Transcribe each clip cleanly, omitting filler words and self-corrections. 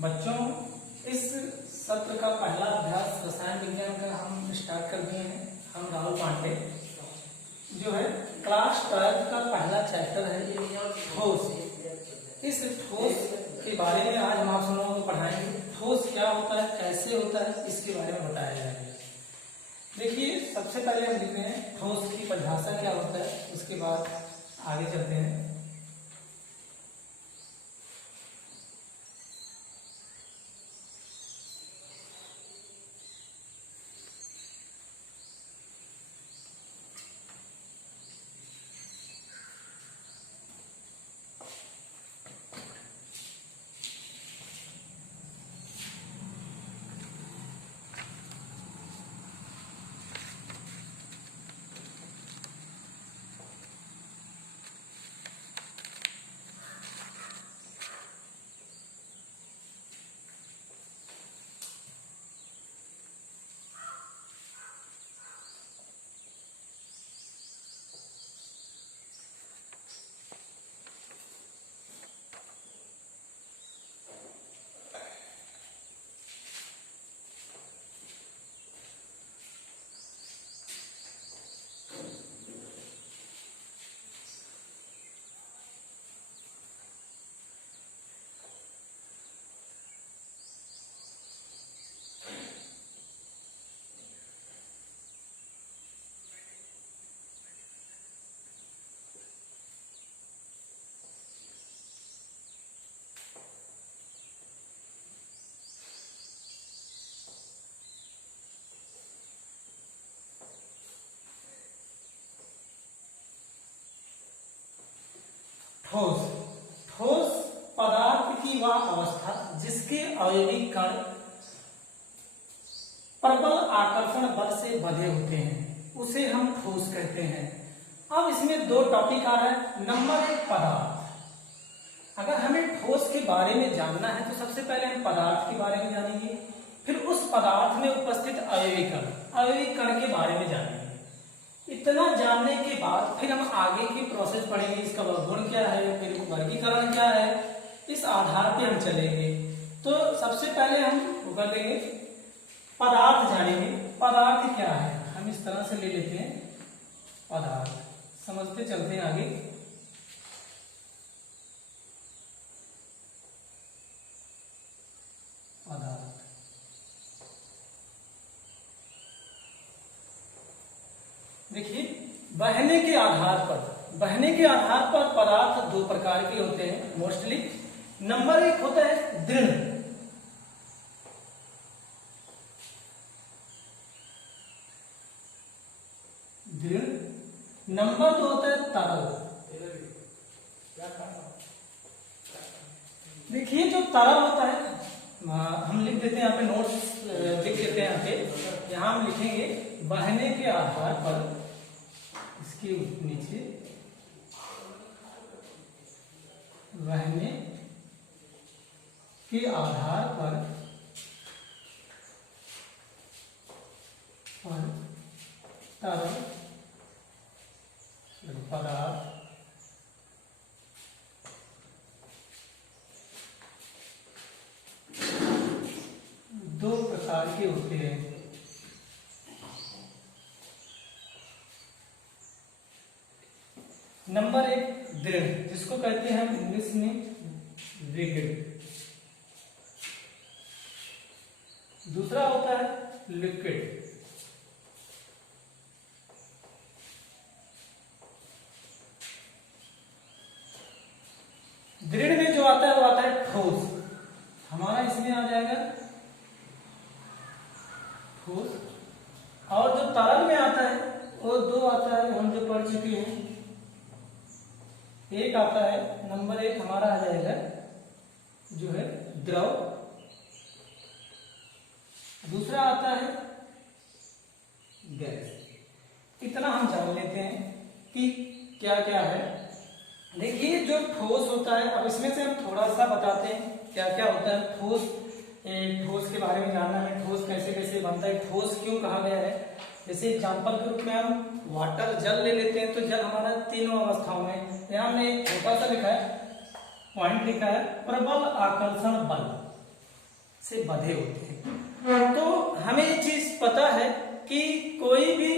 बच्चों, इस सत्र का पहला अभ्यास रसायन विज्ञान का हम स्टार्ट कर दिए हैं। हम राहुल पांडे जो है क्लास 12 का पहला चैप्टर है ये ठोस। इस ठोस के बारे में आज हम आप लोगों को पढ़ाएंगे। ठोस क्या होता है, कैसे होता है, इसके बारे में बताया जाएगा। देखिए, सबसे पहले हम लिखते हैं ठोस की परिभाषा क्या होता है, उसके बाद आगे चलते हैं। ठोस ठोस पदार्थ की वह अवस्था जिसके अयनिक कण प्रबल आकर्षण बल से बंधे होते हैं, उसे हम ठोस कहते हैं। अब इसमें दो टॉपिक आ रहा है। नंबर 1, पदार्थ। अगर हमें ठोस के बारे में जानना है तो सबसे पहले हम पदार्थ के बारे में जानेंगे, फिर उस पदार्थ में उपस्थित अयनिक कण के बारे में जानेंगे। इतना जानने के बाद फिर हम आगे की प्रोसेस पढ़ेंगे, इसका गुण क्या है, फिर वर्गीकरण क्या है, इस आधार पे हम चलेंगे। तो सबसे पहले हम वो कर देंगे पदार्थ जानेंगे। पदार्थ क्या है, हम इस तरह से ले लेते हैं पदार्थ, समझते चलते हैं आगे। पदार्थ देखिए, बहने के आधार पर पदार्थ दो प्रकार के होते हैं मोस्टली। नंबर 1 होता है दृढ़। नंबर 2 होता है तरल। देखिए, जो तरल होता है, हम लिख देते हैं यहाँ पे, नोट्स लिख देते हैं यहाँ पे। यहाँ हम लिखेंगे बहने के आधार पर, इसके नीचे बहने के आधार पर तरल पदार्थ दो प्रकार के होते हैं। नंबर 1 दृढ़, जिसको कहते हैं हम इंग्लिश में रिगिड। दूसरा होता है लिक्विड। दृढ़ में जो आता है वो आता है ठोस। हमारा इसमें आ जाएगा ठोस। और जो तरल में आता है वो दो आता है, हम जो पढ़ चुके हैं। एक आता है, नंबर 1 हमारा आ जाएगा जो है द्रव। दूसरा आता है गैस। इतना हम जान लेते हैं कि क्या क्या है। देखिए, जो ठोस होता है, अब इसमें से हम थोड़ा सा बताते हैं क्या क्या होता है ठोस। ठोस के बारे में जानना है, ठोस कैसे कैसे बनता है, ठोस क्यों कहा गया है। जैसे एग्जांपल के रूप में हम वाटर, जल ले लेते हैं। तो जल हमारा तीनों अवस्थाओं में, यहाँ हमने एक छोटा सा लिखा है, पॉइंट लिखा है प्रबल आकर्षण बल। से बंधे होते हैं। तो हमें ये चीज पता है कि कोई भी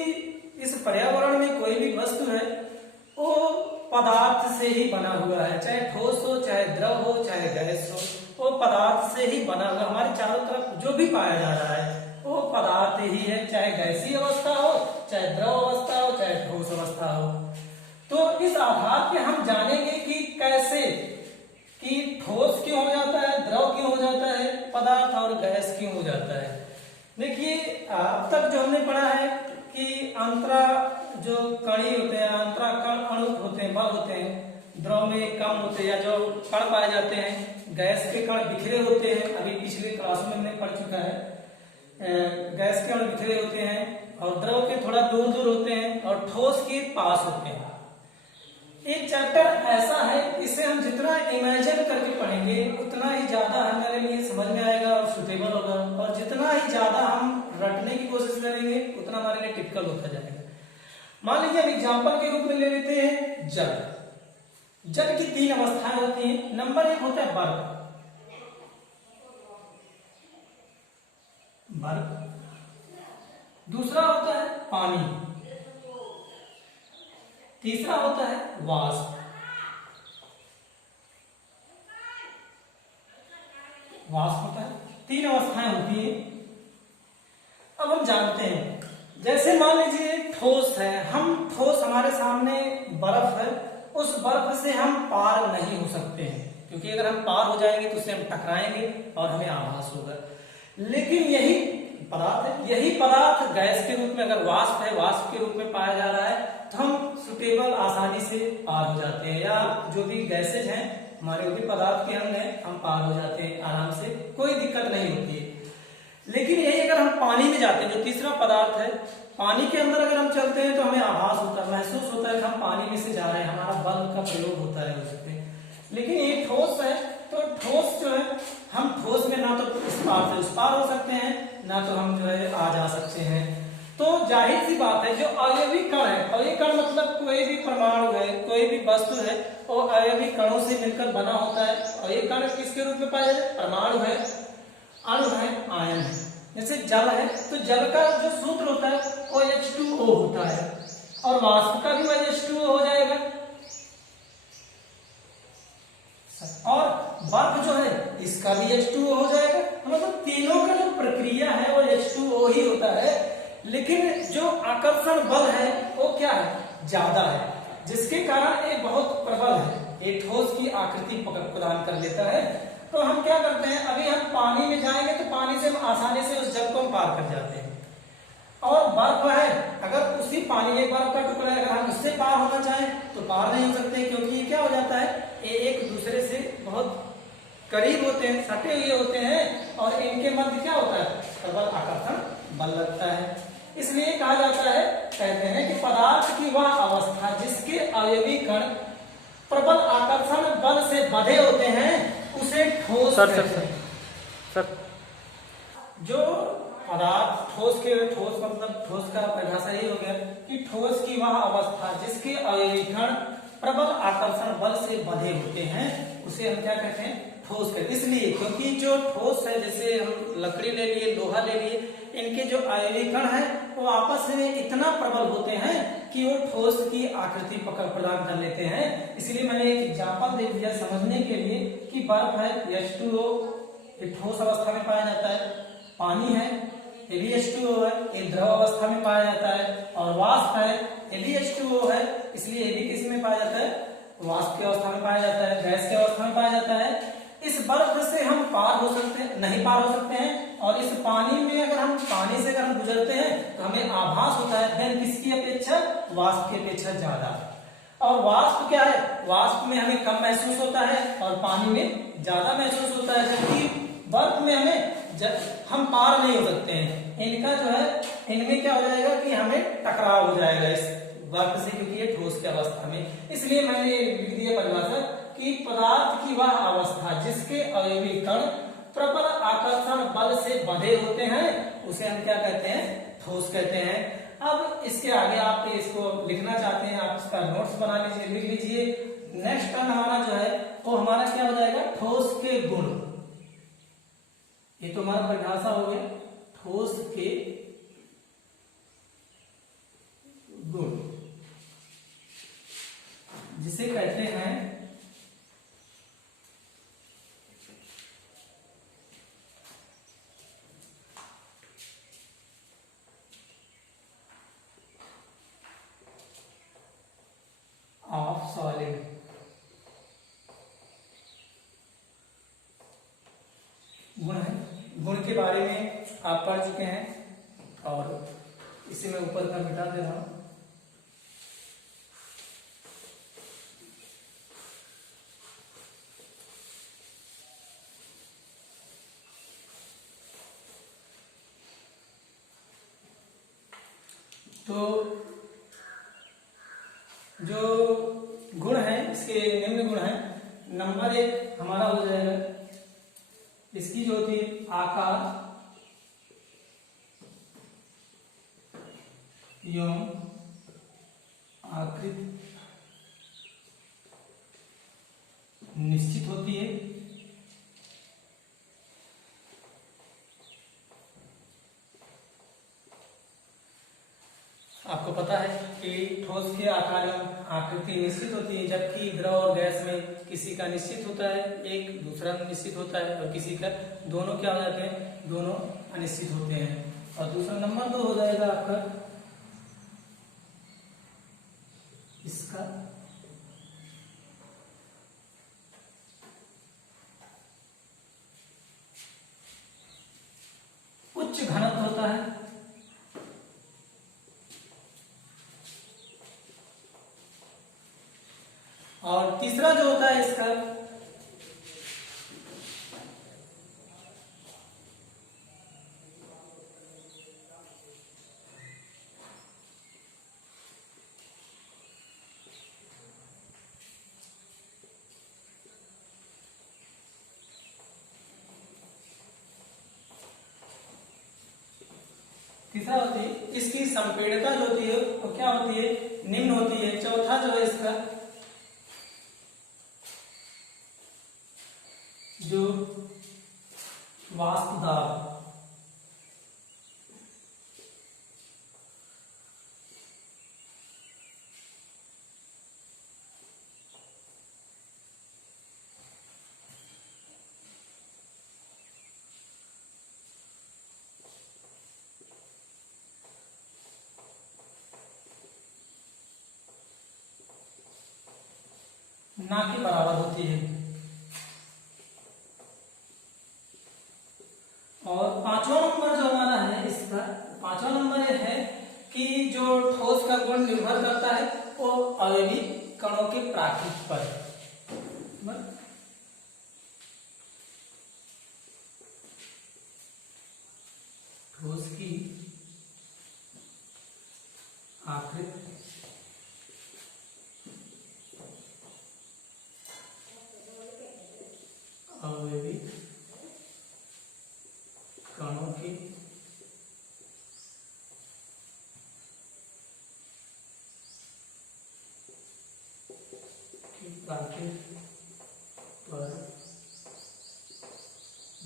इस पर्यावरण में कोई भी वस्तु है वो पदार्थ से ही बना हुआ है, चाहे ठोस हो, चाहे द्रव हो, चाहे गैस हो, वो पदार्थ से ही बना हुआ। हमारे चारों तरफ जो भी पाया जा रहा है वो पदार्थ ही है, चाहे गैसीय अवस्था हो, चाहे द्रव अवस्था हो, चाहे ठोस अवस्था हो। तो इस आधार पे हम जानेंगे कि कैसे कि ठोस क्यों हो जाता है, द्रव क्यों हो जाता है, पदार्थ और गैस क्यों हो जाता है। देखिए अब तक जो हमने पढ़ा है कि अंतरा जो कणी होते हैं, अंतरा कण अणु होते हैं, बल होते हैं, द्रव में कम होते हैं या जो कण पाए जाते हैं, गैस के कण बिखरे होते हैं। अभी पिछले क्लास में हमने पढ़ चुका है, गैस के कण बिखरे होते हैं और द्रव के थोड़ा दूर दूर होते हैं और ठोस के पास होते हैं। एक चैप्टर ऐसा है, इसे हम जितना इमेजिन करके पढ़ेंगे उतना ही ज्यादा हमारे लिए समझ में आएगा और सुटेबल होगा, और जितना ही ज्यादा हम रटने की कोशिश करेंगे उतना हमारे लिए टिपिकल होता जाएगा। मान लीजिए हम एग्जाम्पल के रूप में ले लेते हैं जल। जल की 3 अवस्थाएं होती हैं। नंबर 1 होता है बर्फ, दूसरा होता है पानी, तीसरा होता है वाष्प। वाष्प होता है, 3 अवस्थाएं होती हैं। अब हम जानते हैं, जैसे मान लीजिए ठोस है, हम ठोस हमारे सामने बर्फ है, उस बर्फ से हम पार नहीं हो सकते हैं, क्योंकि अगर हम पार हो जाएंगे तो उससे हम टकराएंगे और हमें आभास होगा। लेकिन यही पदार्थ है, यही पदार्थ गैस के रूप में अगर वाष्प है, वाष्प के रूप में पाया जा रहा है, तो हम सुटेबल आसानी से पार हो जाते हैं, या जो भी गैसेज हैं हमारे वो भी पदार्थ के अंग हैं, हम पार हो जाते हैं आराम से, कोई दिक्कत नहीं होती है। लेकिन यही अगर हम पानी में जाते हैं, जो तीसरा पदार्थ है, पानी के अंदर अगर हम चलते हैं तो हमें आभास होता है, महसूस होता है कि हम पानी में से जा रहे हैं, हमारा बल का प्रयोग होता है उसमें। लेकिन ये ठोस है, तो ठोस जो है, हम ठोस में ना तो इस पार से उस पार हो सकते हैं, ना तो हम जो है आ जा सकते हैं। तो जाहिर सी बात है, जो अवयवी कण है, अवयवी कण मतलब कोई भी परमाणु है, कोई भी वस्तु है, वो अवयवी कणों से मिलकर बना होता है। और ये कण किसके रूप में पाया जाता है? परमाणु है, अणु है, आयन है। जैसे जल है, तो जल का जो सूत्र होता है वो H2O होता है, और वाष्प का भी वही H2O हो जाएगा। और बर्फ जो है इसका भी H2O हो जाएगा। मतलब तीनों का जो प्रक्रिया है वो H2O ही होता है। लेकिन जो आकर्षण बल है वो क्या है? ज्यादा है, जिसके कारण ये बहुत प्रबल है, ये ठोस की आकृति प्रदान कर लेता है। तो हम क्या करते हैं, अभी हम पानी में जाएंगे तो पानी से हम आसानी से उस जल को पार कर जाते हैं। और बर्फ है, अगर उसी पानी, एक बर्फ का टुकड़ा है, अगर हम उससे पार होना चाहें तो पार नहीं हो सकते, क्योंकि ये क्या हो जाता है, ये एक दूसरे से बहुत करीब होते हैं, सटे हुए होते हैं, और इनके मध्य क्या होता है? प्रबल आकर्षण बल लगता है। इसलिए कहा जाता है, कहते हैं कि पदार्थ की वह अवस्था जिसके अवयवी कण प्रबल आकर्षण बल से बंधे होते हैं उसे ठोस कहते हैं। सर जो पदार्थ ठोस मतलब ठोस का परिभाषा यही हो गया कि ठोस की वह अवस्था जिसके अवयवी कण प्रबल आकर्षण बल से बंधे होते हैं उसे हम क्या कहते हैं? ठोस कहते हैं। इसलिए क्योंकि जो ठोस है, जैसे हम लकड़ी ले लिए, लोहा ले लिए, इनके जो अवयवी कण है वो आपस में इतना प्रबल होते हैं कि वो ठोस की आकृति प्रदान कर लेते हैं। इसलिए मैंने एक एग्जांपल दे दिया समझने के लिए कि बर्फ है, H2O, ये ठोस अवस्था में पाया जाता है। पानी है, ये भी H2O है, ये द्रव अवस्था में पाया जाता है। और वाष्प है, ये भी H2O है, इसलिए ये भी किस में पाया जाता है? वाष्प की अवस्था में पाया जाता है, गैस की अवस्था में पाया जाता है। इस बर्फ से हम पार हो सकते हैं, नहीं पार हो सकते हैं, और इस पानी में अगर हम पानी से अगर हम गुजरते हैं तो हमें आभास होता है, फिर किसकी अपेक्षा? वाष्प की अपेक्षा ज्यादा। और वाष्प क्या है? वाष्प में हमें कम महसूस होता है और पानी में ज्यादा महसूस होता है, जबकि बर्फ में हम पार नहीं हो सकते हैं। इनका जो है, इनमें क्या हो जाएगा कि हमें टकराव हो जाएगा इस बर्फ से, क्योंकि ये ठोस की अवस्था में। इसलिए मैंने लिख दिया परिभाषा कि पदार्थ की वह अवस्था जिसके अवयवी कण प्रबल आकर्षण बल से बंधे होते हैं उसे हम क्या कहते हैं? ठोस कहते हैं। अब इसके आगे आप इसको लिखना चाहते हैं, आप इसका नोट्स बना लीजिए, लिख लीजिए। नेक्स्ट टर्न हमारा जो है वो हमारा क्या हो जाएगा? ठोस के गुण। ये तो हमारा परिभाषा हो गया ठोस के गुण, जिसे कहते हैं ऑफ सॉलिड। गुण है, गुण के बारे में आप पढ़ चुके हैं और इसे मैं ऊपर का मिटा दे रहा हूं। तो जो गुण है इसके निम्न गुण है। नंबर 1 हमारा हो जाएगा, इसकी जो होती है आकार एवं आकृति निश्चित होती है। आपको पता है कि ठोस के आकार एवं आकृति निश्चित होती है, जबकि द्रव और गैस में किसी का निश्चित होता है, एक दूसरा निश्चित होता है, और किसी का दोनों क्या हो जाते हैं, दोनों अनिश्चित होते हैं। और दूसरा नंबर 2 हो जाएगा आपका इसका उच्च घनत्व होता है। और तीसरा जो होता है इसका तीसरा होती है इसकी संपीड़ितता जो होती है वो क्या होती है, निम्न होती है। चौथा जो है इसका जो वाष्प दाब ना के बराबर होती है। और पांचवा नंबर जो हमारा है इसका, पांचवा नंबर ये है कि जो ठोस का गुण निर्भर करता है वो अवयवी कणों के प्राकृत पर। ठोस की आकृति अवयवी कणों की प्राकृत पर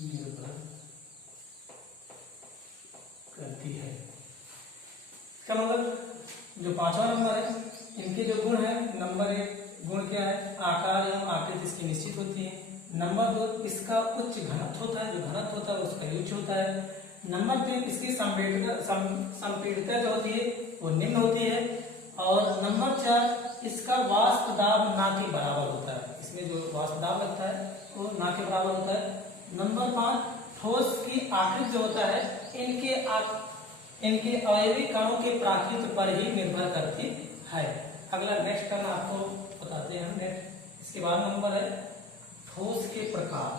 निर्भर करती है। क्या मतलब जो पांचवा नंबर है इनके जो गुण है, नंबर 1 गुण क्या है, आकार एवं आकृति इसकी निश्चित होती है। नंबर 2 इसका उच्च घनत्व होता है, जो घनत्व होता है उसका उच्च होता है। नंबर 3 इसकी संपीड़ितता जो होती है वो निम्न होती है। और नंबर 4 इसका वाष्प दाब ना के बराबर होता है, इसमें जो वाष्प दाब लगता है वो ना के बराबर होता है। नंबर 5 ठोस की आकृति जो होता है इनके अवयवी कणों के प्राकृत पर ही निर्भर करती है। अगला नेक्स्ट टर्न आपको बताते हैं। नेक्स्ट इसके बाद नंबर है ठोस के प्रकार।